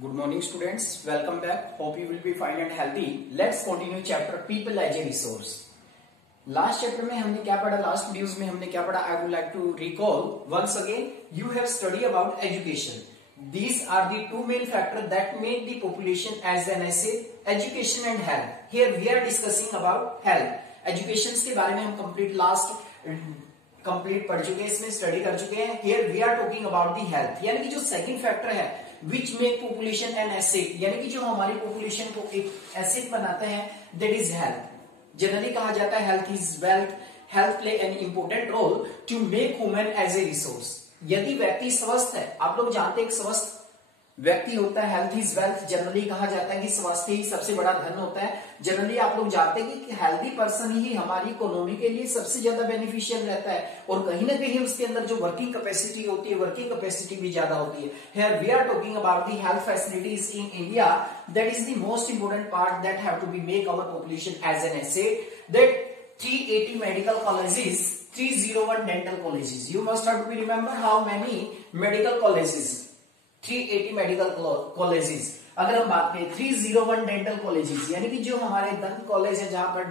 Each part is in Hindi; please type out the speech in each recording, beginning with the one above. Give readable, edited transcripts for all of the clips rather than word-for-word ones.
Good morning students, welcome back. Hope you will be fine and healthy. Let's continue chapter people as a resource. Last chapter में हमने क्या पढ़ा, लास्ट वीडियोस में हमने क्या पढ़ा? I would like to recall once again. You have study about education. These are the two main factors that make the population as an essay, education and health. Here we are discussing about health. Education के बारे में हम कंप्लीट पढ़ चुके हैं, इसमें स्टडी कर चुके हैं. Here we are talking about the health. यानी कि जो सेकंड फैक्टर है which make population an asset, यानी कि जो हमारी पॉपुलेशन को एक एसेट बनाते हैं, that is health. जनरली कहा जाता है health is wealth. Health play an important role to make human as a resource. यदि व्यक्ति स्वस्थ है, आप लोग जानते हैं एक स्वस्थ व्यक्ति होता है, हेल्थ इज वेल्थ. जनरली कहा जाता है कि स्वास्थ्य ही सबसे बड़ा धन होता है. जनरली आप लोग जानते हैं कि हेल्दी पर्सन ही हमारी इकोनॉमी के लिए सबसे ज्यादा बेनिफिशियल रहता है, और कहीं ना कहीं उसके अंदर जो वर्किंग कैपेसिटी होती है, वर्किंग कैपेसिटी भी ज्यादा होती है. Here we are talking about the health facilities in India. That is the most important part that have to be make our population as an asset. That 380 medical colleges, 301 dental colleges. You must have to be remember how many medical colleges. 380 medical colleges. अगर हम बात करें 301 डेंटल कॉलेजेस, यानी कि जो हमारे दंत कॉलेज है जहां पर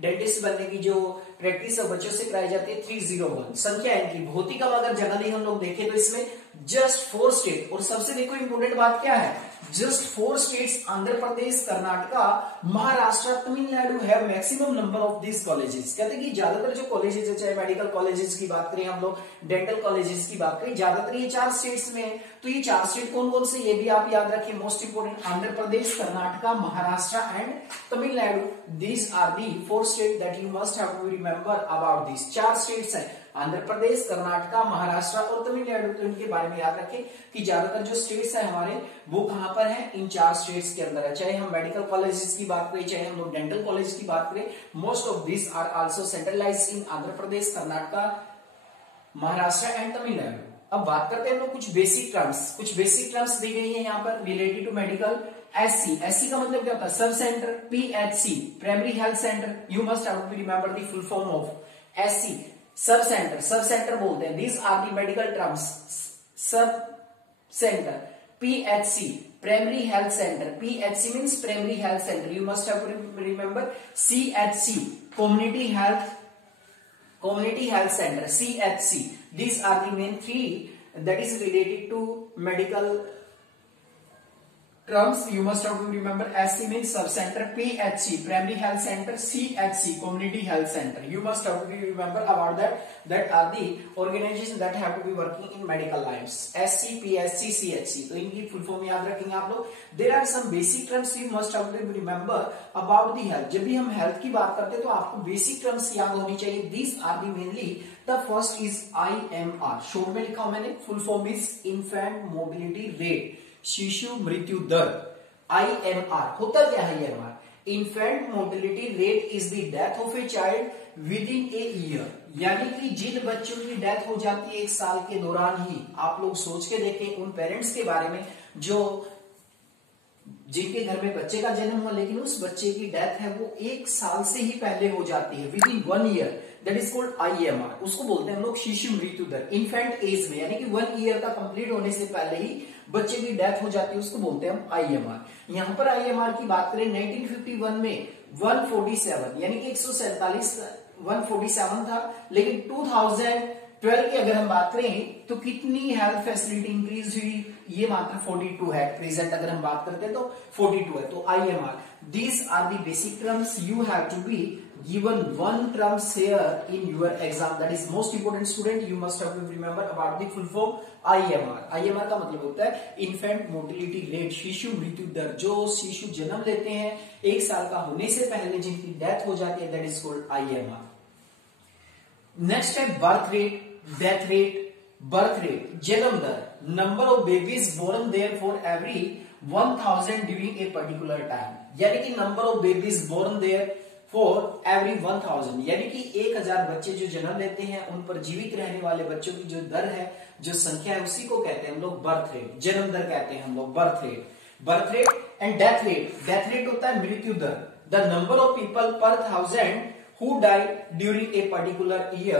डेंटिस्ट बनने की जो प्रैक्टिस बच्चों से कराई जाती है, 301 संख्या है इनकी. भौतिक अगर जनरली हम लोग देखें तो इसमें जस्ट 4 स्टेट, और सबसे देखो इंपोर्टेंट बात क्या है, just 4 states Andhra Pradesh, Karnataka, Maharashtra, Tamil Nadu have maximum number of this colleges. कहते हैं कि ज्यादातर जो कॉलेजेस है, चाहे मेडिकल कॉलेजेस की बात करें हम लोग, डेंटल कॉलेजेस की बात करें, ज्यादातर ये 4 स्टेट्स में है. तो ये 4 स्टेट कौन कौन से, ये भी आप याद रखिए, most important, Andhra Pradesh, Karnataka, Maharashtra and Tamil Nadu. These are the 4 state that you must have to remember about this. 4 states हैं, आंध्र प्रदेश, कर्नाटका, महाराष्ट्र और तमिलनाडु. तो इनके बारे में याद रखें कि ज्यादातर जो स्टेट्स है हमारे, वो कहां पर है, इन 4 स्टेट्स के अंदर है. चाहे हम मेडिकल कॉलेजेस की बात करें, चाहे हम लोग डेंटल कॉलेज की बात करें, most of this are also centralized in Andhra Pradesh, Karnataka, Maharashtra and Tamil Nadu. अब बात करते हैं हम लोग कुछ बेसिक टर्म्स दी गई है यहाँ पर रिलेटेड टू मेडिकल. एससी का मतलब क्या होता है, sub centre. PHC primary health centre. You must have to remember the full form of SC, sub centre बोलते हैं. These are the medical terms. Sub centre, PHC primary health centre. PHC means primary health centre. You must have to remember CHC community health centre, CHC. These are the main 3 that is related to medical terms. You must have to remember SC means sub center, PHC primary health center, CHC community health center. You must have to remember about that. That are the organizations that have to be working in medical lines. SC, PHC, CHC. तो इनकी फुल फॉर्म याद रखेंगे आप लोग. There are some basic terms you must have to remember about the health. जब भी हम हेल्थ की बात करते हैं तो आपको बेसिक टर्म्स याद होनी चाहिए. These are the mainly. The first is IMR. Short में लिखा हूं मैंने. Full form is infant mobility rate, शिशु मृत्यु दर. IMR होता क्या है ये हमारा? Infant mobility rate is the death of a child with in a year. यानी कि जिन बच्चों की डेथ हो जाती है 1 साल के दौरान ही. आप लोग सोच के देखें उन पेरेंट्स के बारे में जो जिनके घर में बच्चे का जन्म हुआ, लेकिन उस बच्चे की डेथ है वो 1 साल से ही पहले हो जाती है, with in 1 year. That is called IMR. उसको बोलते हैं हम लोग शिशु मृत्यु दर. इन्फेंट एज में, यानी कि 1 ईयर का कंप्लीट होने से पहले ही बच्चे की डेथ हो जाती है, उसको बोलते हैं हम IMR. यहां पर IMR की बात करें 1951 में 147, यानी कि 147 था, लेकिन 2012 की अगर हम बात करें तो कितनी हेल्थ फैसिलिटी इंक्रीज हुई, ये मात्र 42 है. प्रेजेंट अगर हम बात करते हैं तो 42 है. तो IMR. These are the basic terms. You have to be given one terms here in your exam. That is most important student. You must have to remember about the full form IMR. IMR का मतलब होता है infant mortality rate, शिशु मृत्यु दर. जो शिशु जन्म लेते हैं 1 साल का होने से पहले जिनकी डेथ हो जाती है, that is called IMR. Next है birth rate, death rate. Birth rate जन्म दर, number of babies born there for every 1000 during a particular time. यानी कि number of babies born there for every 1000, यानी कि 1000 बच्चे जो जन्म लेते हैं उन पर जीवित रहने वाले बच्चों की जो दर है, जो संख्या है, उसी को कहते हैं हम लोग बर्थ रेट. जन्म दर कहते हैं हम लोग birth rate. And death rate होता है मृत्यु दर. द नंबर ऑफ पीपल पर 1000 who died during a particular year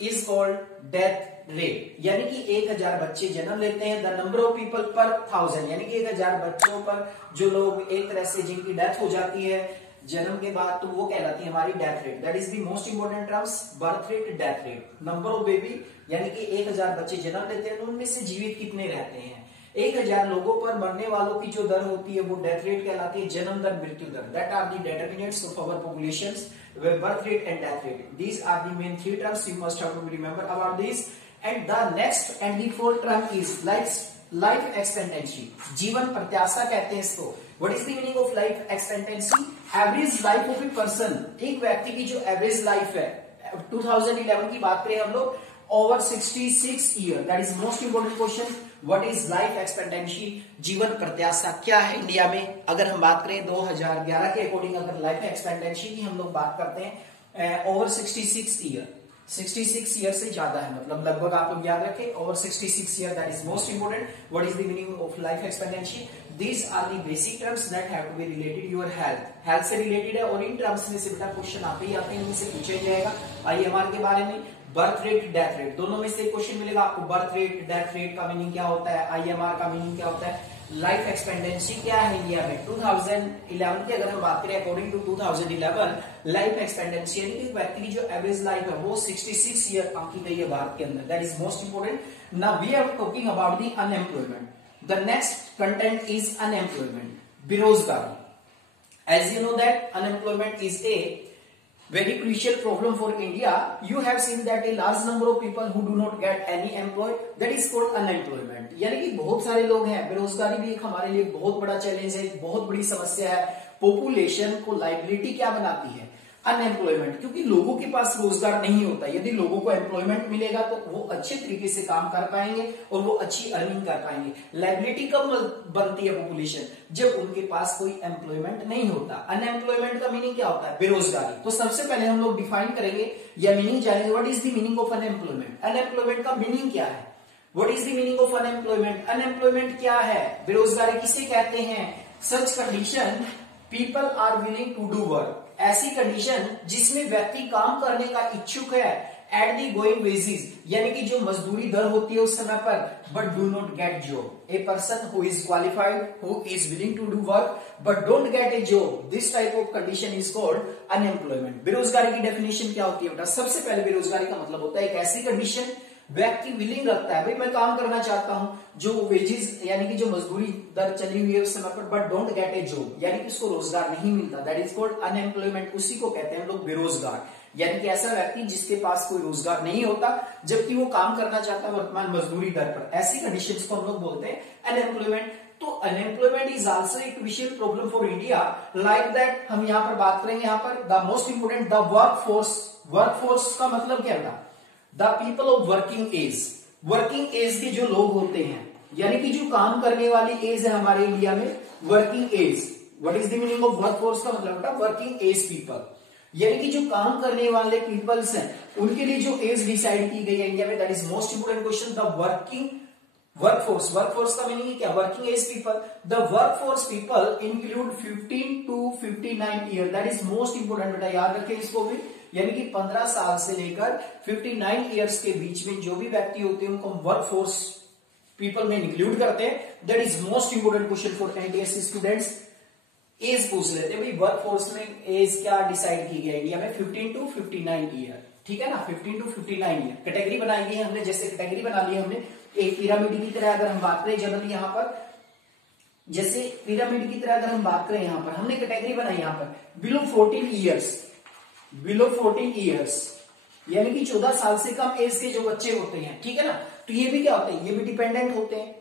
is called death rate, यानी कि 1000 बच्चे जन्म लेते हैं। द नंबर ऑफ पीपल पर 1000, यानी कि 1000 बच्चों पर जो लोग एक तरह से जिनकी डेथ हो जाती है जन्म के बाद, तो वो कहलाती है हमारी death rate. That is the most important terms, birth rate, death rate. Number of baby, यानी कि 1000 बच्चे जन्म लेते हैं, उनमें से जीवित कितने रहते हैं। 1000 लोगों पर मरने वालों की जो दर होती है वो डेथ रेट कहलाती है, जन्म दर, मृत्यु दर। That are the determinants of our populations, birth rate and death rate. These are the main 3 terms, you must have to remember about this. And the next and the fourth term is life expectancy, जीवन प्रत्याशा कहते हैं इसको। What is the meaning of life expectancy? Average life of a person, एक व्यक्ति की जो एवरेज लाइफ है, 2011 की बात करें हम लोग, over 66 year. That is most important question. What is life expectancy, जीवन प्रत्याशा क्या है इंडिया में? अगर हम बात करें 2011 के अकॉर्डिंग, अगर लाइफ एक्सपेक्टेंसी की हम लोग बात करते हैं, ओवर 66 ईयर, 66 ईयर से ज्यादा है, मतलब लगभग आप लोग याद रखें, over 66 year, that is most important. What is the meaning of life expectancy? These are the basic terms that have to be related your health, health से related है, और इन टर्म्स में से बेटा क्वेश्चन आते ही आते हैं, इनमें से पूछे जाएगा IMR के बारे में। बर्थ रेट, डेथ रेट, दोनों में से क्वेश्चन मिलेगा आपको। बर्थ रेट, डेथ रेट का मीनिंग क्या होता है, IMR का मीनिंग क्या होता है, लाइफ एक्सपेक्टेंसी क्या है इंडिया में। 2011 की अगर हम बात करें, अकॉर्डिंग टू 2011 लाइफ एक्सपेक्टेंसी, यानी कि व्यक्ति की जो एवरेज लाइफ है वो 66 ईयर आंकी गई है भारत के अंदर। That is most important. Now we are talking about the unemployment. The next content is unemployment, बेरोजगारी. As you know that unemployment is a very crucial problem for India. You have seen that a large number of people who do not get any employed, that is called unemployment. यानी कि बहुत सारे लोग हैं, बेरोजगारी भी एक हमारे लिए बहुत बड़ा चैलेंज है, बहुत बड़ी समस्या है। पॉपुलेशन को लाइबिलिटी क्या बनाती है? अनएम्प्लॉयमेंट, क्योंकि लोगों के पास रोजगार नहीं होता। यदि लोगों को एम्प्लॉयमेंट मिलेगा तो वो अच्छे तरीके से काम कर पाएंगे और वो अच्छी अर्निंग कर पाएंगे। लाइबिलिटी कब बनती है पॉपुलेशन? जब उनके पास कोई एम्प्लॉयमेंट नहीं होता। अनएम्प्लॉयमेंट का मीनिंग क्या होता है? बेरोजगारी। तो सबसे पहले हम लोग डिफाइन करेंगे या मीनिंग जानेंगे, what is the meaning of unemployment. Unemployment का मीनिंग क्या है? What is the meaning of unemployment? Unemployment क्या है? बेरोजगारी किसे कहते हैं? Such condition people are willing to do work, ऐसी कंडीशन जिसमें व्यक्ति काम करने का इच्छुक है एट दी गोइंग वेजेस, यानी कि जो मजदूरी दर होती है उस समय पर, but do not get job. A person who is qualified, who is willing to do work but don't get a job, this type of condition is called unemployment. बेरोजगारी की डेफिनेशन क्या होती है बेटा? सबसे पहले बेरोजगारी का मतलब होता है एक ऐसी कंडीशन, व्यक्ति विलिंग रखता है, भाई मैं काम करना चाहता हूं, जो वेजेस यानी कि जो मजदूरी दर चली हुई है उस समय पर, but don't get a job, यानी कि उसको रोजगार नहीं मिलता। That is called unemployment. उसी को कहते हैं लोग बेरोजगार, यानी कि ऐसा व्यक्ति जिसके पास कोई रोजगार नहीं होता जबकि वो काम करना चाहता है वर्तमान मजदूरी दर पर। ऐसी कंडीशंस को हम लोग बोलते हैं अनएम्प्लॉयमेंट। तो अनएम्प्लॉयमेंट इज आल्सो एक विशेष problem for India. Like that हम यहाँ पर बात करेंगे, यहाँ पर the most important the workforce. Workforce का मतलब क्या होगा? The people of working age. Working age के जो लोग होते हैं, यानी कि जो काम करने वाली एज है हमारे इंडिया में, working age. What is the meaning of workforce का मतलब होता है वर्किंग एज पीपल, यानी कि जो काम करने वाले पीपल्स हैं उनके लिए जो एज डिसाइड की गई है इंडिया में। That is most important question. The working workforce, workforce का मीनिंग क्या? Working age people. The workforce people include 15 to 59 year. That is most important बेटा, याद रखें इसको भी, यानी कि 15 साल से लेकर 59 ईयर्स के बीच में जो भी व्यक्ति होते हैं उनको हम वर्कफोर्स पीपल में इंक्लूड करते हैं। That is most important question for NTSC students. एज पूछ लेते हैं भाई, वर्कफोर्स में एज क्या डिसाइड की गई इंडिया में? 15 to 59 ईयर, ठीक है ना, 15 to 59 ईयर। कैटेगरी बनाई गई है हमने, जैसे कैटेगरी बना ली हमने एक पिरामिड की तरह। अगर हम बात करें जनरली यहाँ पर, जैसे पिरामिड की तरह अगर हम बात करें, यहाँ पर हमने कैटेगरी बनाई यहाँ पर बिलो 14 ईयर्स, बिलो 14 ईयर्स, यानी कि 14 साल से कम एज के जो बच्चे होते हैं, ठीक है ना। तो ये भी क्या होते हैं? ये भी डिपेंडेंट होते हैं,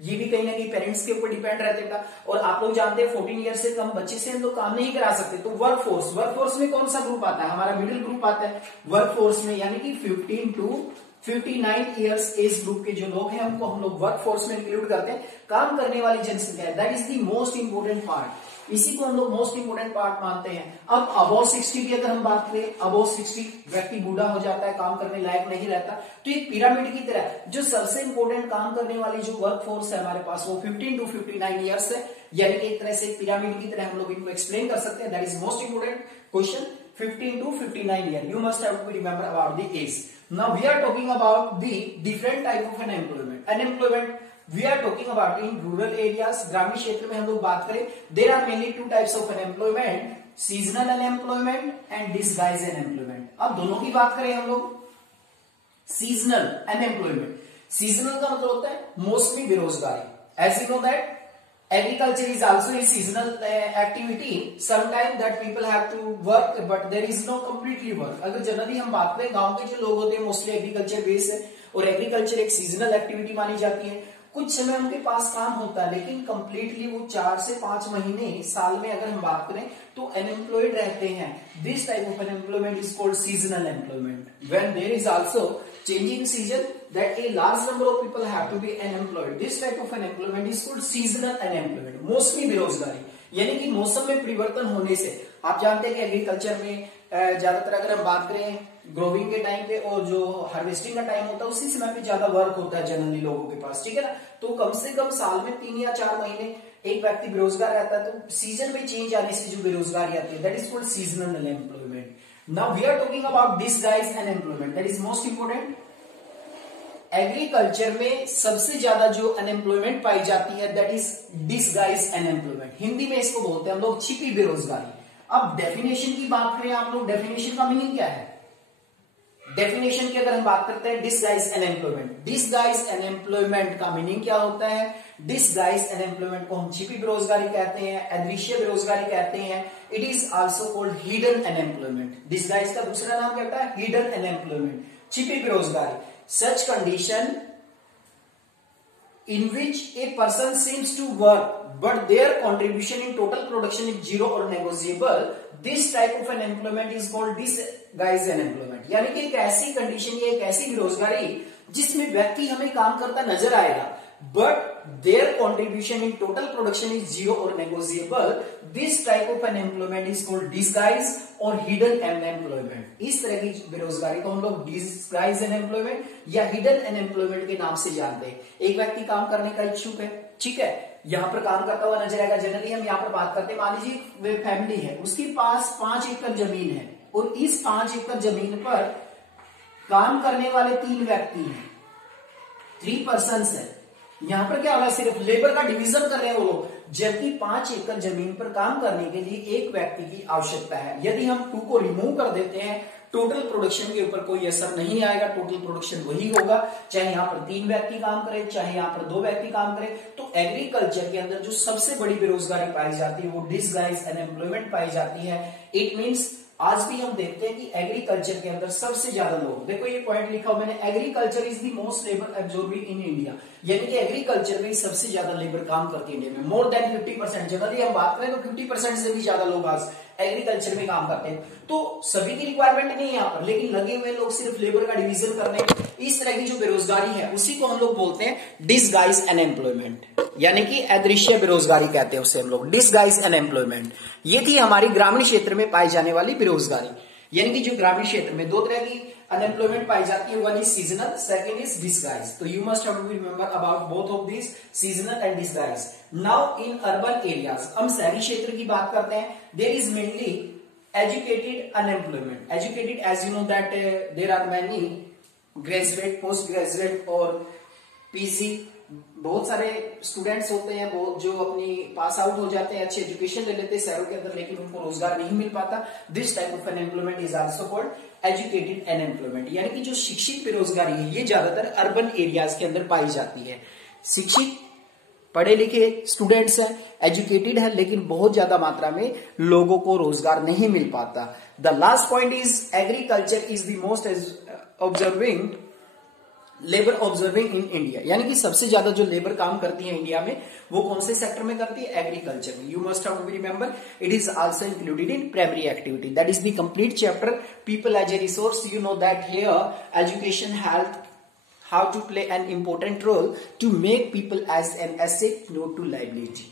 ये भी कहीं ना कहीं पेरेंट्स के ऊपर डिपेंड रहते हैं। और आप लोग जानते हैं 14 ईयर से कम बच्चे से हम लोग काम नहीं करा सकते। तो वर्कफोर्स, वर्कफोर्स में कौन सा ग्रुप आता है? हमारा मिडिल ग्रुप आता है वर्कफोर्स में, यानी कि 15 to 59 ईयर्स एज ग्रुप के जो लोग हैं उनको हम लोग वर्कफोर्स में इंक्लूड करते हैं। काम करने वाली जनसंख्या है, that is the most important part, इसी को हम लोग मोस्ट इंपोर्टेंट पार्ट मानते हैं। अब अबव 60 की अगर हम बात करें, अबव 60 व्यक्ति बूढ़ा हो जाता है, काम करने लायक नहीं रहता। तो एक पिरामिड की तरह जो सबसे इंपोर्टेंट काम करने वाली जो वर्कफोर्स है हमारे पास वो 15 to 59 ईयर्स है, यानी कि एक तरह से पिरामिड की तरह हम लोग इनको एक्सप्लेन कर सकते हैं। That is most important question. 15 to 59 years. You must have to remember about the age. Now we are talking about the different type of unemployment. Unemployment we are talking about in rural areas. ग्रामीण क्षेत्र में हम लोग बात करें, there are mainly two types of unemployment, seasonal unemployment and disguised unemployment. अब दोनों की बात करें हम लोग, seasonal unemployment. Seasonal का मतलब होता है mostly बेरोजगारी. As you know that agriculture is also a seasonal activity. Sometimes that people have to work, but there is no completely work. अगर जनरली हम बात करें, गांव के जो लोग होते हैं मोस्टली एग्रीकल्चर बेस है और एग्रीकल्चर एक सीजनल एक्टिविटी मानी जाती है. कुछ समय उनके पास काम होता है, लेकिन कंप्लीटली वो 4 से 5 महीने साल में अगर हम बात करें तो अनएम्प्लॉयड रहते हैं. This type of unemployment is called seasonal employment. When there is also changing season that a large number of people have to be unemployed. This type of unemployment is called seasonal unemployment. Mostly बेरोजगारी, यानी कि मौसम में परिवर्तन होने से. आप जानते हैं कि एग्रीकल्चर में ज्यादातर अगर हम बात करें ग्रोविंग के टाइम पे और जो हार्वेस्टिंग का टाइम होता है उसी समय पे ज्यादा वर्क होता है जनरली लोगों के पास, ठीक है ना. तो कम से कम साल में 3 या 4 महीने एक व्यक्ति बेरोजगार रहता है. तो सीजन में चेंज आने से जो बेरोजगारी आती है that is called seasonal unemployment. Now we are talking about disguised unemployment. That is most important. Agriculture में सबसे ज्यादा जो अनएम्प्लॉयमेंट पाई जाती है that is disguised unemployment. Hindi में इसको बोलते हैं हम लोग छिपी बेरोजगारी. अब डेफिनेशन की बात करें आप लोग, डेफिनेशन का मीनिंग क्या है? डेफिनेशन की अगर हम बात करते हैं डिसगाइज्ड अनएम्प्लॉयमेंट. डिसगाइज्ड अनएम्प्लॉयमेंट का मीनिंग क्या होता है? डिसगाइज्ड अनएम्प्लॉयमेंट को हम छिपी बेरोजगारी कहते हैं, अदृश्य बेरोजगारी कहते हैं. It is also called hidden unemployment. Disguise का दूसरा नाम क्या होता है? हिडन अनएम्प्लॉयमेंट, छिपी बेरोजगारी. Such condition in which a person seems to work but their contribution in total production is zero or negotiable. This type of unemployment is called disguised unemployment. यानी कि एक ऐसी कंडीशन या एक ऐसी बेरोजगारी जिसमें व्यक्ति हमें काम करता नजर आएगा but their contribution in total production is zero or negotiable. This type of unemployment is called disguised or hidden unemployment. इस तरह की बेरोजगारी को हम लोग disguised unemployment या hidden unemployment के नाम से जानते हैं. एक व्यक्ति काम करने का इच्छुक है, ठीक है, यहाँ पर काम करता हुआ नजर आएगा. जनरली हम यहाँ पर बात करते हैं, मान लीजिए फैमिली है, उसके पास 5 एकड़ जमीन है और इस 5 एकड़ जमीन पर काम करने वाले 3 व्यक्ति हैं, 3 पर्सन्स है. यहां पर क्या होगा? सिर्फ लेबर का डिवीजन कर रहे हैं वो लोग, जबकि 5 एकड़ जमीन पर काम करने के लिए एक व्यक्ति की आवश्यकता है. यदि हम 2 को रिमूव कर देते हैं टोटल प्रोडक्शन के ऊपर कोई असर नहीं आएगा, टोटल प्रोडक्शन वही होगा, चाहे यहाँ पर 3 व्यक्ति काम करें चाहे यहाँ पर 2 व्यक्ति काम करें. तो एग्रीकल्चर के अंदर जो सबसे बड़ी बेरोजगारी पाई जाती है वो डिसगाइज्ड अनएम्प्लॉयमेंट पाई जाती है. इट मीन्स आज भी हम देखते हैं कि एग्रीकल्चर के अंदर सबसे ज्यादा लोग, देखो ये पॉइंट लिखा हुआ मैंने, agriculture is the most labour absorbing in India. यानी कि एग्रीकल्चर में सबसे ज्यादा लेबर काम करती है इंडिया में, मोर देन 50%. जनरली हम बात करें तो 50% से भी ज्यादा लोग आज एग्रीकल्चर में काम करते हैं. तो सभी की रिक्वायरमेंट नहीं है यहाँ पर, लेकिन लगे हुए लोग सिर्फ लेबर का डिवीजन करने. इस तरह की जो बेरोजगारी है उसी को हम लोग बोलते हैं डिसगाइज्ड अनएम्प्लॉयमेंट, यानी कि अदृश्य बेरोजगारी कहते हैं उसे हम लोग, डिसगाइज्ड अनएम्प्लॉयमेंट. ये थी हमारी ग्रामीण क्षेत्र में पाई जाने वाली बेरोजगारी. यानी कि जो ग्रामीण क्षेत्र में 2 तरह की अनएम्प्लॉयमेंट पाई जाती है, one is seasonal, second is disguise. तो you must have to remember about both of this, seasonal and disguise. Now in urban areas, हम शहरी क्षेत्र की बात करते हैं. There is mainly educated unemployment. Educated as you know that there are many graduate, post graduate और पीजी. बहुत सारे स्टूडेंट्स होते हैं वो जो अपनी पास आउट हो जाते हैं, अच्छी एजुकेशन ले लेते हैं शहरों के अंदर, लेकिन उनको रोजगार नहीं मिल पाता. This type of unemployment is also called educated unemployment. यानी कि जो शिक्षित बेरोजगारी है ये ज्यादातर अर्बन एरियाज के अंदर पाई जाती है. शिक्षित पढ़े लिखे स्टूडेंट्स हैं, एजुकेटेड है, लेकिन बहुत ज्यादा मात्रा में लोगों को रोजगार नहीं मिल पाता. The last point is agriculture is the most observing labour observing in India. यानी कि सबसे ज्यादा जो लेबर काम करती है इंडिया में वो कौन से सेक्टर में करती है? एग्रीकल्चर में. You must have to remember it is also included in primary activity. That is the complete chapter people as a resource. You know that here education, health, how to play an important role to make people as an asset, not to liability.